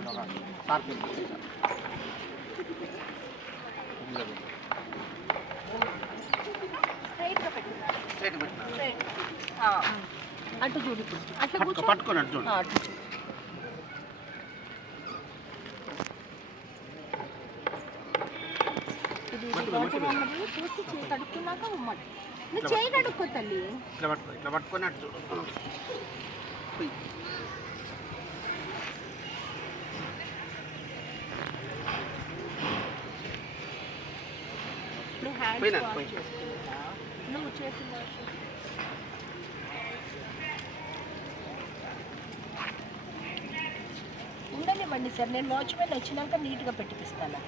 Sir అటు చూడు అట్లా కూర్చో పట్టుకొని అటు చూడు అటు చూసి చేయి కడుక్కున్నాక ఉమ్మడి నువ్వు చేయి కడుక్కో తల్లి ఇట్లా పట్టుకో ఇట్లా పట్టుకొని అటు చూడు హ్యాండ్స్ వాష్. చేసుకుంటా నువ్వు. ఉండనివ్వండి సార్ నేను వాచ్మెన్ వచ్చినాక నీట్గా పెట్టిపిస్తాను